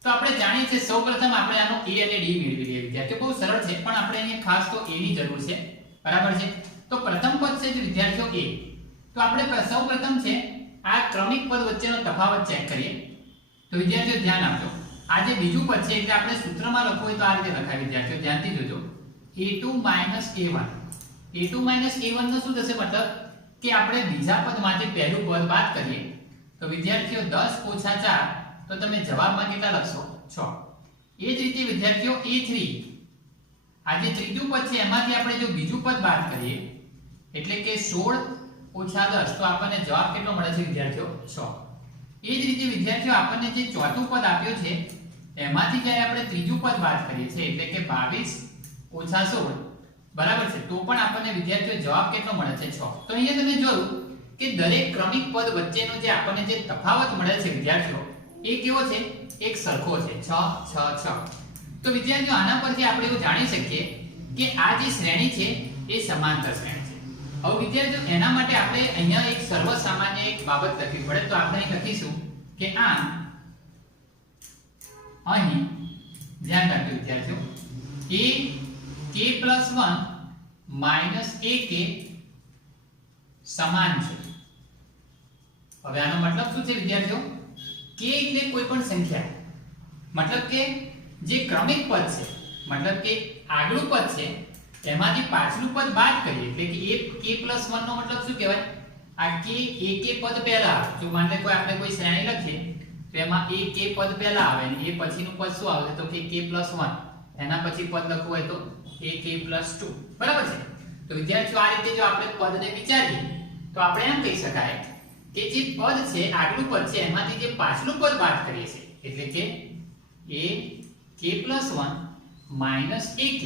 તો આપણે જાણીએ છીએ સૌપ્રથમ આપણે આનો a અને d મેળવી લઈએ વિદ્યાર્થીઓ. બહુ સરળ છે પણ આપણે અહીંયા ખાસ તો a ની જરૂર છે, બરાબર છે. તો પ્રથમ પદ છે વિદ્યાર્થીઓ a. તો આપણે સૌપ્રથમ છે આ ક્રમિક પદ વચ્ચેનો તફાવત ચેક કરીએ. તો વિદ્યાર્થીઓ ધ્યાન આપજો, આ જે બીજું પદ છે એટલે આપણે સૂત્રમાં લખવું હોય તો આ રીતે લખાય વિદ્યાર્થીઓ, ધ્યાનથી જોજો. a2 a1. a2 a1 નો શું થશે મતલબ કે આપણે બીજા પદમાંથી પહેલું પદ બાદ કરીએ તો વિદ્યાર્થીઓ 10 - 4 તો તમે જવાબમાં કેટલા લખશો 6. એ જ રીતે વિદ્યાર્થીઓ a3, આ જે ત્રીજું પદ છે એમાંથી આપણે જો બીજું પદ બાદ કરીએ એટલે કે 16 - 10 તો આપણને જવાબ કેટલો મળે છે વિદ્યાર્થીઓ 6. એ જ રીતે વિદ્યાર્થીઓ આપણને જે ચોથું પદ આપ્યો છે એમાંથી જ્યારે આપણે ત્રીજું પદ બાદ કરીએ છીએ એટલે કે 22 - 16, બરાબર છે, તો પણ આપણને વિદ્યાર્થીઓ જવાબ કેટલો મળે છે 6. તો અહીંયા તમે જોયું કે દરેક ક્રમિક પદ વચ્ચેનો જે આપણને જે તફાવત મળે છે વિદ્યાર્થીઓ એ કેવો છે, એક સરખો છે, 6 6 6. તો વિદ્યાર્થીઓ આના પરથી આપણે એવું જાણી શકીએ કે આ જે શ્રેણી છે એ સમાંતર શ્રેણી છે. હવે વિદ્યાર્થીઓ એના માટે આપણે અહીંયા એક સર્વસામાન્ય એક બાબત લખવી પડે. તો આપણે અહીં લખીશું કે આમ અહીં ધ્યાન રાખજો વિદ્યાર્થીઓ ak+1 - ak સમાન છે. હવે આનો મતલબ શું છે વિદ્યાર્થીઓ, k એટલે કોઈ પણ સંખ્યા, મતલબ કે જે ક્રમિક પદ છે, મતલબ કે આગલું પદ છે એમાંથી પાછલું પદ બાદ કરીએ એટલે કે k+1 નો મતલબ શું કહેવાય, આ k ak પદ પહેલા આવે. જો માની લો કોઈ આપણે કોઈ શ્રેણી લખીએ તો એમાં ak પદ પહેલા આવે અને એ પછીનું પદ શું આવે તો કે k+1, એના પછી પદ લખવું હોય તો ak+2, બરાબર છે. તો વિદ્યાર્થીઓ આ રીતે જો આપણે પદને વિચારીએ તો આપણે એમ કહી શકાય કે જે પદ છે આગલું પદ છે એમાંથી જે પાછલું પદ બાદ કરીએ છીએ એટલે કે ak+1 - ak.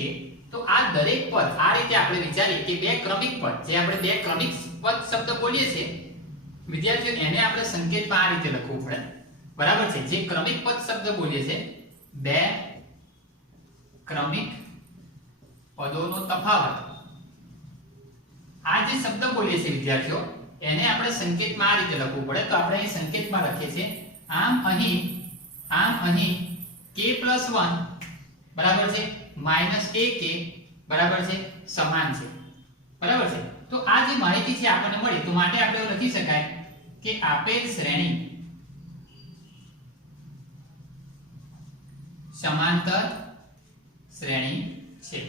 તો આ દરેક પદ આ રીતે આપણે વિચારીએ કે બે ક્રમિક પદ, જે આપણે બે ક્રમિક પદ શબ્દ બોલીએ છીએ વિદ્યાર્થીઓ એને આપણે સંકેતમાં આ રીતે લખવું પડે, બરાબર છે. જે ક્રમિક પદ શબ્દ બોલીએ છીએ બે ક્રમિક પદોનો તફાવત, આ જે શબ્દ બોલીએ છીએ વિદ્યાર્થીઓ એને આપણે સંકેતમાં આ રીતે લખવું પડે. તો આપણે અહીં સંકેતમાં લખીએ છીએ આમ અહીં k+1 બરાબર છે -ak બરાબર છે સમાન છે, બરાબર છે. તો આ જે માહિતી છે આપણને મળી તો માટે આપણે એવું લખી શકાય કે આપેલ શ્રેણી સમાંતર શ્રેણી છે.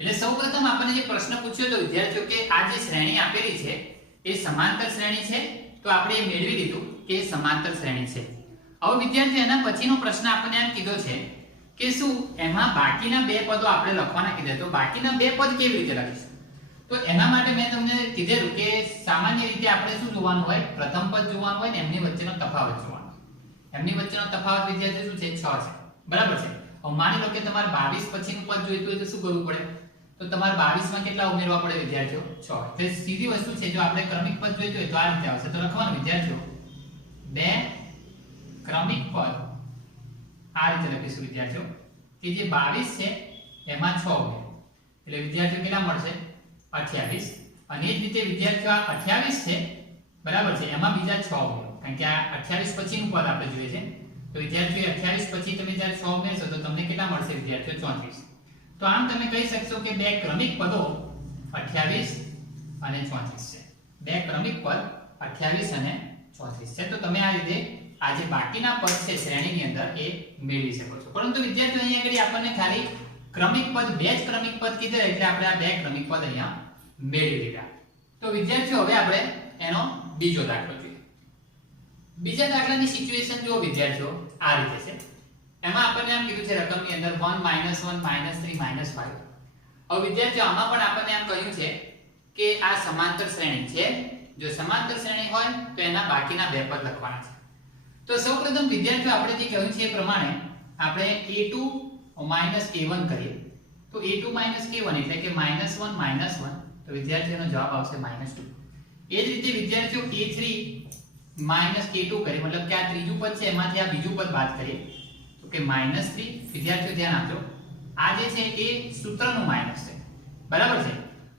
એટલે સૌપ્રથમ આપણને જે પ્રશ્ન પૂછ્યો તો વિદ્યાર્થીઓ કે આ જે શ્રેણી આપેલી છે એ સમાંતર શ્રેણી છે, તો આપણે એ મેળવી લીધું કે સમાંતર શ્રેણી છે. હવે વિદ્યાર્થીઓ એના પછીનો પ્રશ્ન આપણને એમ કીધો છે કે શું એમાં બાકીના બે પદો આપણે લખવાના કીધા, તો બાકીના બે પદ કેવી રીતે લખીશું. તો એના માટે મેં તમને કીધેલું કે સામાન્ય રીતે આપણે શું જોવાનું હોય, પ્રથમ પદ જોવાનું હોય ને એમની વચ્ચેનો તફાવત જોવાનો. એમની વચ્ચેનો તફાવત વિદ્યાર્થીઓ શું છે 6 છે, બરાબર છે. હવે માની લો કે તમારે 22 પછીનું પદ જોઈતું હોય તો શું કરવું પડે, તો તમારે 22 માં કેટલા ઉમેરવા પડે વિદ્યાર્થીઓ 6. એટલે સીધી વસ્તુ છે, જો આપણે ક્રમિક પદ જોઈતું હોય તો આ રીતે આવશે. તો લખવાનું વિદ્યાર્થીઓ બે ક્રમિક પદ આ રીતે લખીશું વિદ્યાર્થીઓ કે જે 22 છે એમાં 6 ઉમેરો એટલે વિદ્યાર્થીઓ કેટલા મળશે 28. અને એ જ રીતે વિદ્યાર્થીઓ આ 28 છે, બરાબર છે, એમાં બીજા 6 ઉમેરો કારણ કે આ 28 પછીનું પદ આપણે જોઈએ છે. તો વિદ્યાર્થીઓ 28 પછી તમે જ્યારે 6 ઉમેરશો તો તમને કેટલા મળશે વિદ્યાર્થીઓ 34. તો આમ તમે કહી શકશો કે બે ક્રમિક પદો 28 અને 34 છે. બે ક્રમિક પદ 28 અને 34 છે. તો તમે આ રીતે આ જે બાકીના પદ છે શ્રેણીની અંદર એ મેળવી શકો છો. પરંતુ વિદ્યાર્થીઓ અહીંયા આગળ આપણને ખાલી ક્રમિક પદ બે જ ક્રમિક પદ કીધા એટલે આપણે આ બે ક્રમિક પદ અહીંયા મેળવી લીધા. તો વિદ્યાર્થીઓ હવે આપણે એનો બીજો દાખલો જોઈએ. બીજા દાખલાની સિચ્યુએશન જો વિદ્યાર્થીઓ આ રીતે છે. એમાં આપણને એમ કીધું છે રકમની અંદર 1 -1 -3 -5. હવે વિદ્યાર્થીઓ આમાં પણ આપણને એમ કહ્યું છે કે આ સમાંતર શ્રેણી છે. જો સમાંતર શ્રેણી હોય તો એના બાકીના બે પદ લખવાના છે. તો સૌપ્રથમ વિદ્યાર્થીઓ આપણે જે કહ્યું છે એ પ્રમાણે આપણે a2 a1 કરીએ. તો a2 a1 એટલે કે -1 -1 તો વિદ્યાર્થીઓનો જવાબ આવશે -2. એ જ રીતે વિદ્યાર્થીઓ a3 a2 કરીએ મતલબ કે આ ત્રીજું પદ છે એમાંથી આ બીજું પદ બાદ કરીએ તો કે -3. વિદ્યાર્થીઓ ધ્યાન આપજો આ જે છે એ સૂત્રનું માઈનસ છે બરાબર છે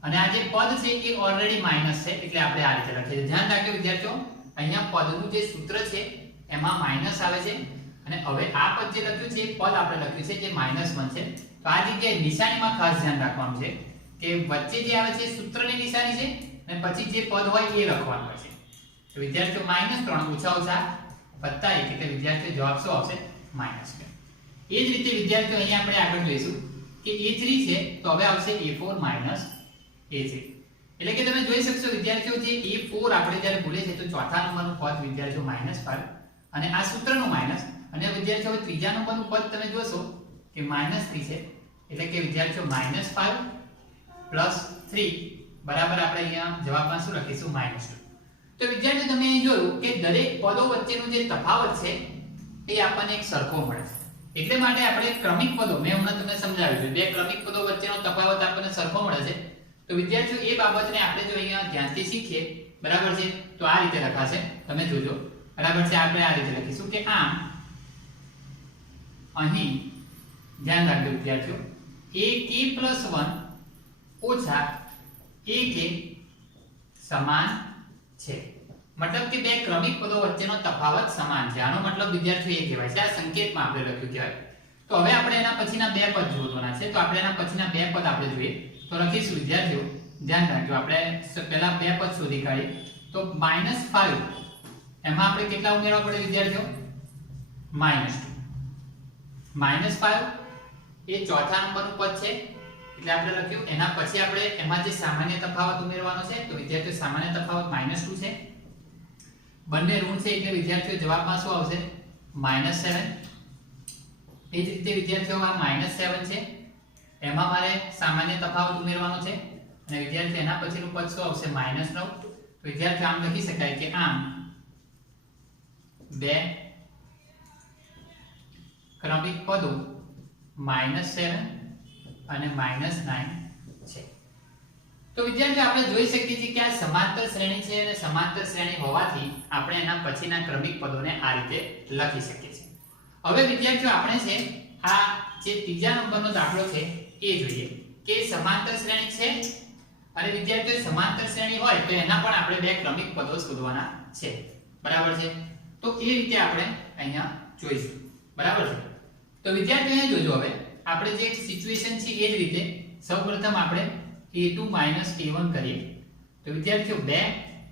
અને આ જે પદ છે એ ઓલરેડી માઈનસ છે એટલે આપણે આ રીતે લખીએ. ધ્યાન રાખજો વિદ્યાર્થીઓ અહીંયા પદનું જે સૂત્ર છે એમાં માઈનસ આવે છે અને હવે આ પદ જે લખ્યું છે એ પદ આપણે લખ્યું છે જે -1 છે. તો આ જગ્યાએ નિશાનીમાં ખાસ ધ્યાન રાખવાનું છે કે વચ્ચે જે આવે છે સૂત્રની નિશાની છે અને પછી જે પદ હોય એ લખવાનું છે. તો વિદ્યાર્થીઓ -3 ઓછા વત્તા 1 એટલે વિદ્યાર્થીઓ જવાબ શું આવશે -2. એ જ રીતે વિદ્યાર્થીઓ અહીંયા આપણે આગળ જોઈશું કે a3 છે તો હવે આવશે a4 a3. એટલે કે તમે જોઈ શકશો વિદ્યાર્થીઓ જે a4 આપણે જ્યારે ભૂલે છે તો ચોથા નંબરનું પદ વિદ્યાર્થીઓ -5 અને આ સૂત્રનું માઈનસ અને વિદ્યાર્થીઓ હવે ત્રીજા નંબરનું પદ તમે જોશો કે -3 છે એટલે કે વિદ્યાર્થીઓ -5 + 3 બરાબર આપણે અહીંયા જવાબમાં શું લખીશું -2. તો વિદ્યાર્થીઓ તમે અહીં જોયું કે દરેક પદો વચ્ચેનો જે તફાવત છે એ આપણને એક સરખો મળે છે. એટલે માટે આપણે ક્રમિક પદો મેં હમણાં તમને સમજાવ્યું છે બે ક્રમિક પદો વચ્ચેનો તફાવત આપણને સરખો મળે છે. તો વિદ્યાર્થીઓ એ બાબતને આપણે જો અહીંયા ધ્યાનથી શીખીએ બરાબર છે તો આ રીતે લખાશે તમે જોજો બરાબર છે. આપણે આ રીતે લખીશું કે આમ અહીં ધ્યાન રાખજો વિદ્યાર્થીઓ ak + 1 ak સમાન છે. મતલબ કે બે ક્રમિક પદો વચ્ચેનો તફાવત સમાન છે. આનો મતલબ વિદ્યાર્થીઓ એ કહેવાય છે આ સંકેતમાં આપણે લખ્યું કહેવાય. તો હવે આપણે એના પછીના બે પદ જોવાના છે. તો આપણે એના પછીના બે પદ આપણે જોઈએ તો લખીશું વિદ્યાર્થીઓ ધ્યાન રાખજો આપણે પહેલા બે પદ શોધી કાઢીએ. તો -5 એમાં આપણે કેટલા ઉમેરવા પડે વિદ્યાર્થીઓ -2. -5 એ ચોથા નંબરનું પદ છે એટલે આપણે લખ્યું. એના પછી આપણે એમાં જે સામાન્ય તફાવત ઉમેરવાનો છે તો વિદ્યાર્થીઓ સામાન્ય તફાવત -2 છે. બંને ઋણ છે એટલે વિદ્યાર્થીઓ જવાબમાં શું આવશે -7. એ જ રીતે વિદ્યાર્થીઓ આ -7 છે એમાં મારે સામાન્ય તફાવત ઉમેરવાનો છે અને વિદ્યાર્થીઓ એના પછીનું પદ શું આવશે -9. તો વિદ્યાર્થીઓ આમ લખી શકાય કે આમ બે ક્રમિક પદો -7 અને -9 છે. તો વિદ્યાર્થીઓ આપણે જોઈ શકીએ છીએ કે આ સમાંતર શ્રેણી છે અને સમાંતર શ્રેણી હોવાથી આપણે એના પછીના ક્રમિક પદોને આ રીતે લખી શકીએ છીએ. હવે વિદ્યાર્થીઓ આપણે છે આ જે ત્રીજા નંબરનો દાખલો છે એ જોઈએ કે સમાંતર શ્રેણી છે અને વિદ્યાર્થીઓ સમાંતર શ્રેણી હોય તો એના પણ આપણે બે ક્રમિક પદો શોધવાના છે બરાબર છે. તો એ રીતે આપણે અહીંયા જોઈશું બરાબર છે. તો વિદ્યાર્થીઓ અહીંયા જોજો હવે આપણે જે સિચ્યુએશન છે એ જ રીતે સૌપ્રથમ આપણે a2 a1 કરીએ. તો વિદ્યાર્થીઓ બે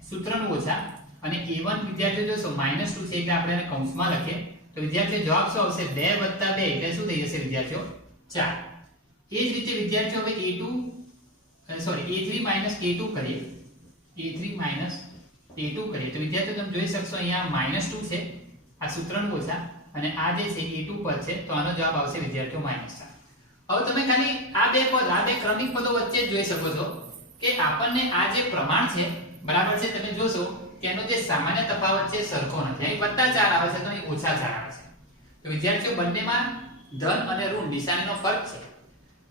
સૂત્રનું ઓછા અને a1 વિદ્યાર્થીઓ જોશો -2 છે એટલે આપણે એને કૌંસમાં લખીએ. તો વિદ્યાર્થીઓ જવાબ શું આવશે 2 + 2 એટલે શું થઈ જશે વિદ્યાર્થીઓ 4. એ જ રીતે વિદ્યાર્થીઓ હવે a3 a2 કરીએ. a3 a2 કરીએ તો વિદ્યાર્થીઓ તમે જોઈ શકશો અહીંયા -2 છે આ સૂત્રનું ઓછા અને આ જે છે a2 પદ છે તો આનો જવાબ આવશે વિદ્યાર્થીઓ -4. હવે તમે ખાલી આ બે પદ આ બે ક્રમિક પદો વચ્ચે જોઈ શકો છો કે આપણને આ જે પ્રમાણ છે બરાબર છે તમે જોશો કે એનો જે સામાન્ય તફાવત છે સરખો નથી. અહીં +4 આવે છે તો અહીં -4 આવે છે. તો વિદ્યાર્થીઓ બંનેમાં ધન અને ઋણ નિશાનીનો ફરક છે.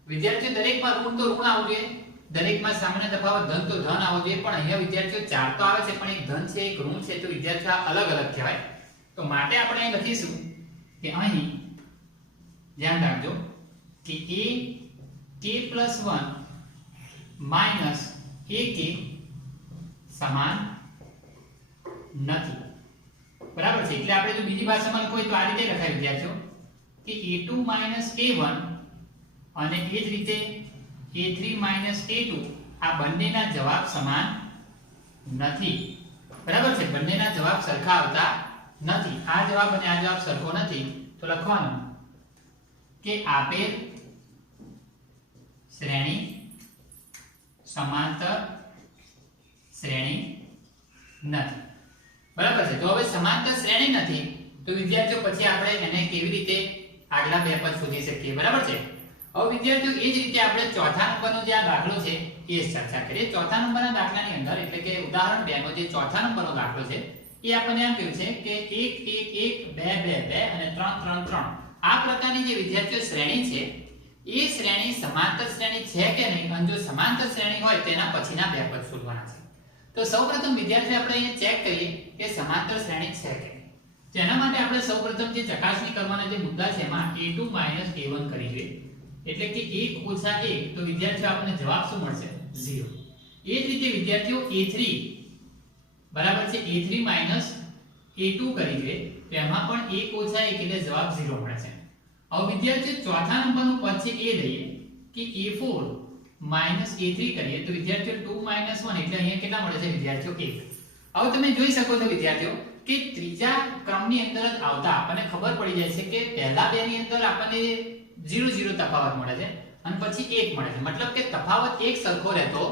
વિદ્યાર્થીઓ દરેકમાં ઋણ તો ઋણ આવવું જોઈએ દરેકમાં સામાન્ય તફાવત ધન તો ધન આવવું જોઈએ પણ અહીંયા વિદ્યાર્થીઓ 4 તો આવે છે પણ એક ધન છે એક ઋણ છે તો વિદ્યાર્થીઓ અલગ અલગ કહેવાય. તો માટે આપણે અહીં લખીશું કે અહીં ધ્યાન રાખજો કે ak + 1 - ak સમાન નથી બરાબર છે. એટલે આપણે જો બીજી ભાષામાં લખવું હોય તો આ રીતે લખાય વિદ્યાર્થીઓ કે a2 - a1 અને એ જ રીતે a3 - a2 આ બંનેના જવાબ સમાન નથી. બરાબર છે, બંનેના જવાબ સરખા આવતા નથી. આ જવાબ અને આ જવાબ સરખો નથી, તો લખવાનું કે આપેલ શ્રેણી સમાંતર શ્રેણી નથી. બરાબર છે, તો હવે સમાંતર શ્રેણી નથી તો વિદ્યાર્થીઓ પછી આપણે એને કેવી રીતે આગલા બે પદ શોધી શકીએ. બરાબર છે, હવે વિદ્યાર્થીઓ એ જ રીતે આપણે ચોથા નંબરનો જે આ દાખલો છે એ ચર્ચા કરીએ. ચોથા નંબરના દાખલાની અંદર એટલે કે ઉદાહરણ 2 નો જે ચોથા નંબરનો દાખલો છે એ આપણને એમ કહ્યું છે કે 1 1 1 2 2 2 અને 3 3 3 આ પ્રકારની જે વિદ્યાર્થીઓ શ્રેણી છે એ શ્રેણી સમાંતર શ્રેણી છે કે નહીં, અને જો સમાંતર શ્રેણી હોય તેના પછીના બે પદ શોધવાના છે. તો સૌપ્રથમ વિદ્યાર્થીઓ આપણે અહીંયા ચેક કરીએ કે સમાંતર શ્રેણી છે કે નહીં. જેના માટે આપણે સૌપ્રથમ જે ચકાસણી કરવાના જે મુદ્દા છે એમાં a2 a1 કરી જોઈએ, એટલે કે 1 ઓછા 1 તો વિદ્યાર્થીઓ આપણને જવાબ શું મળશે? 0. એ જ રીતે વિદ્યાર્થીઓ a3 બરાબર છે a3 a2 કરી જોઈએ તો એમાં પણ 1 ઓછા 1 એટલે જવાબ 0 મળે છે. હવે વિદ્યાર્થીઓ ચોથા નંબરનું પદ છે એ લઈએ કે a4 a3 કરીએ તો વિદ્યાર્થીઓ 2 1 એટલે અહીંયા કેટલા મળે છે વિદ્યાર્થીઓ 1. હવે તમે જોઈ શકો છો વિદ્યાર્થીઓ કે ત્રીજા ક્રમની અંદર જ આવતા આપણને ખબર પડી જાય છે કે પહેલા બે ની અંદર આપણને 0 0 તફાવત મળે છે અને પછી 1 મળે છે, મતલબ કે તફાવત એક સરખો રહેતો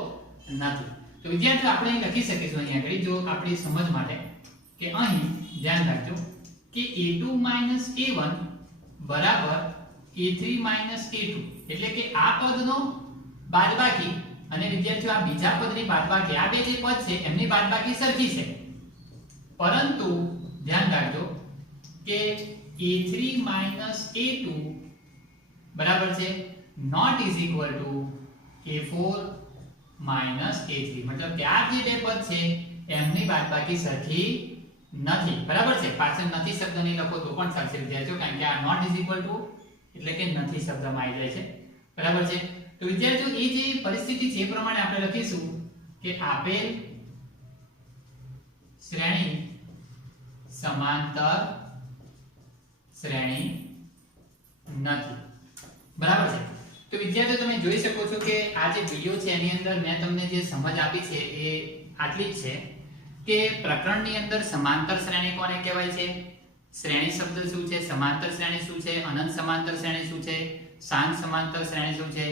નથી. તો વિદ્યાર્થીઓ આપણે અહીં લખી શકીશું અહીંયા આગળ જો આપણી સમજ માટે કે અહીં ધ્યાન રાખજો કે a2 a1 બરાબર a3 a2 એટલે કે આ પદનો બાદબાકી અને વિદ્યાર્થીઓ આ બીજા પદની બાદબાકી, આ બે જે પદ છે એમની બાદબાકી સરખી છે, પરંતુ ધ્યાન રાખજો કે a3 a2 બરાબર છે not is equal to a4 a3, મતલબ કે આ જે બે પદ છે એમની બાદબાકી સરખી નથી. બરાબર છે, પાછળ નથી શબ્દ નહીં લખો તો પણ ચાલશે વિદ્યાર્થીઓ, કારણ કે આ not is equal to એટલે કે નથી શબ્દમાં આવી જાય છે. બરાબર છે, તો વિદ્યાર્થીઓ એ જે પરિસ્થિતિ છે એ પ્રમાણે આપણે લખીશું કે આપેલ શ્રેણી સમાંતર શ્રેણી નથી. બરાબર છે, તો વિદ્યાર્થીઓ તમે જોઈ શકો છો કે આ જે વિડિયો છે એની અંદર મેં તમને જે સમજ આપી છે એ આટલી જ છે કે પ્રકરણની અંદર સમાંતર શ્રેણી કોને કહેવાય છે, શ્રેણી શબ્દ શું છે, સમાંતર શ્રેણી શું છે, અનંત સમાંતર શ્રેણી શું છે, શાંત સમાંતર શ્રેણી શું છે,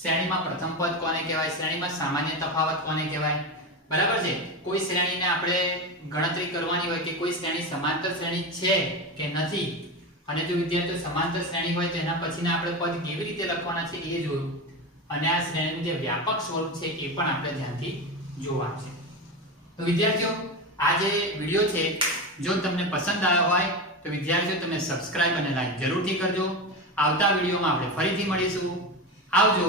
શ્રેણીમાં પ્રથમ પદ કોને કહેવાય, શ્રેણીમાં સામાન્ય તફાવત કોને કહેવાય. બરાબર છે, કોઈ શ્રેણીને આપણે ગણતરી કરવાની હોય કે કોઈ શ્રેણી સમાંતર શ્રેણી છે કે નથી, અને જો વિદ્યાર્થીઓ સમાંતર શ્રેણી હોય તો એના પછીના આપણે પદ કેવી રીતે લખવાના છે એ જોયું, અને આ શ્રેણીનું જે વ્યાપક સ્વરૂપ છે એ પણ આપણે ધ્યાનથી જોવાનું છે. તો વિદ્યાર્થીઓ આ જે વિડિયો છે જો તમને પસંદ આવ્યો હોય તો વિદ્યાર્થીઓ તમે સબસ્ક્રાઇબ અને લાઈક જરૂરથી કરજો. આવતા વિડિયોમાં આપણે ફરીથી મળીશું. આવજો.